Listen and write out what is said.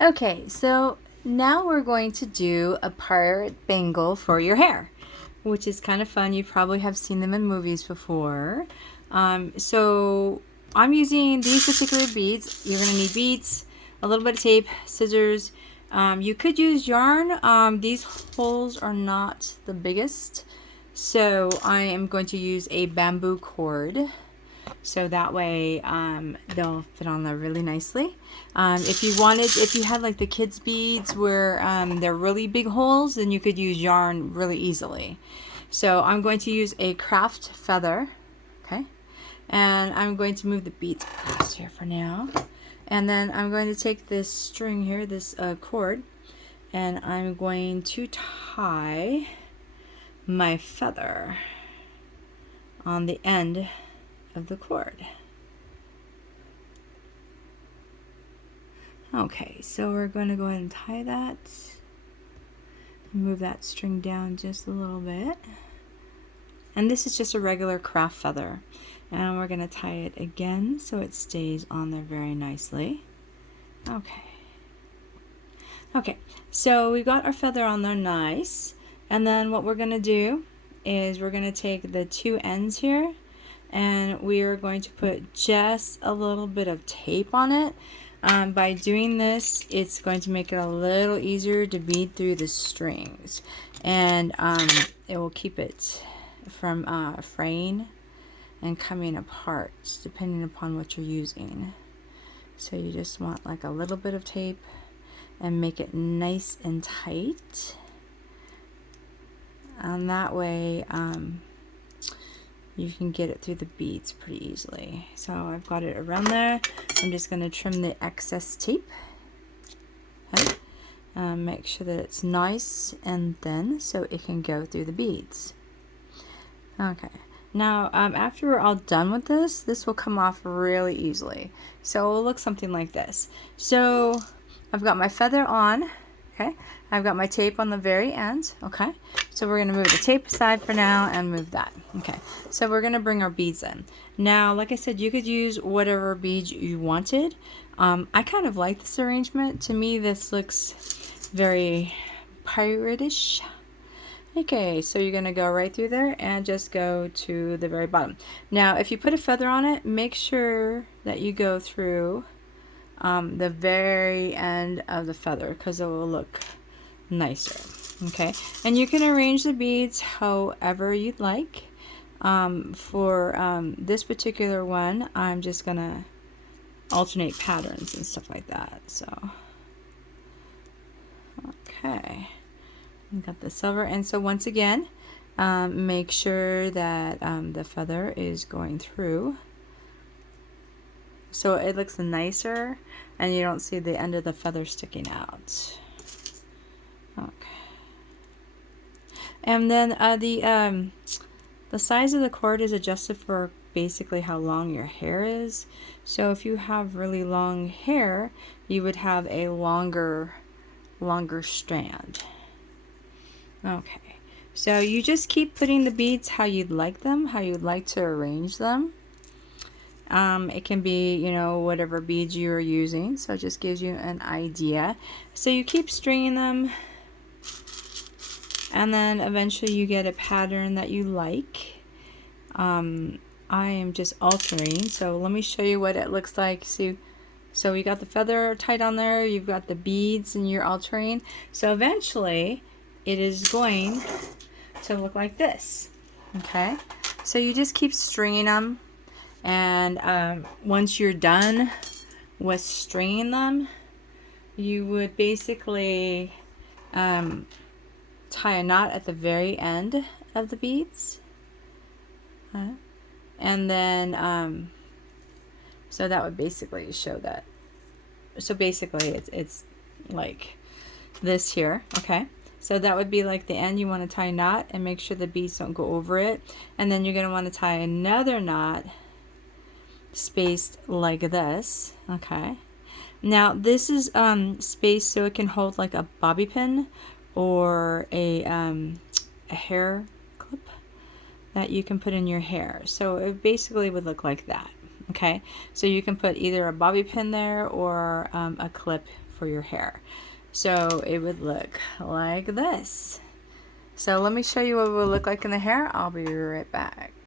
Okay, so now we're going to do a pirate bangle for your hair, which is kind of fun. You probably have seen them in movies before. So I'm using these particular beads. You're going to need beads, a little bit of tape, scissors. You could use yarn. These holes are not the biggest, so I am going to use a bamboo cord, so that way they'll fit on there really nicely. If you had like the kids beads where they're really big holes, then you could use yarn really easily. So I'm going to use a craft feather, okay, and I'm going to move the beads across here for now, and then I'm going to take this string here, this cord, and I'm going to tie my feather on the end of the cord. Okay, so we're going to go ahead and tie that. Move that string down just a little bit. And this is just a regular craft feather. And we're going to tie it again so it stays on there very nicely. Okay. Okay, so we got our feather on there nice. And then what we're going to do is we're going to take the two ends here and we are going to put just a little bit of tape on it. By doing this, it's going to make it a little easier to bead through the strings, and it will keep it from fraying and coming apart depending upon what you're using. So you just want like a little bit of tape and make it nice and tight, and that way you can get it through the beads pretty easily. So I've got it around there. I'm just going to trim the excess tape. Okay. Make sure that it's nice and thin so it can go through the beads. Okay. Now, after we're all done with this, this will come off really easily. So it will look something like this. So I've got my feather on. Okay, I've got my tape on the very end. Okay, so we're going to move the tape aside for now and move that. Okay, so we're going to bring our beads in. Now, like I said, you could use whatever beads you wanted. I kind of like this arrangement. To me, this looks very pirate-ish. Okay, so you're going to go right through there and just go to the very bottom. Now, if you put a feather on it, make sure that you go through the very end of the feather, because it will look nicer. Okay, and you can arrange the beads however you'd like. For this particular one, I'm just gonna alternate patterns and stuff like that. So okay, we got the silver, and so once again, make sure that the feather is going through so it looks nicer and you don't see the end of the feather sticking out. Okay. And then the size of the cord is adjusted for basically how long your hair is. So if you have really long hair, you would have a longer strand. Okay. So you just keep putting the beads how you'd like them, how you'd like to arrange them. It can be, you know, whatever beads you're using, so it just gives you an idea. So you keep stringing them, and then eventually you get a pattern that you like. I am just altering, so let me show you what it looks like. See, so we got the feather tied on there, you've got the beads, and you're altering. So eventually it is going to look like this. Okay, so you just keep stringing them. And once you're done with stringing them, you would basically tie a knot at the very end of the beads. And then, so that would basically show that. So basically, it's like this here, okay? So that would be like the end. You want to tie a knot and make sure the beads don't go over it. And then you're going to want to tie another knot spaced like this. Okay, now this is spaced so it can hold like a bobby pin or a hair clip that you can put in your hair. So it basically would look like that. Okay, so you can put either a bobby pin there or a clip for your hair. So it would look like this. So let me show you what it will look like in the hair. I'll be right back.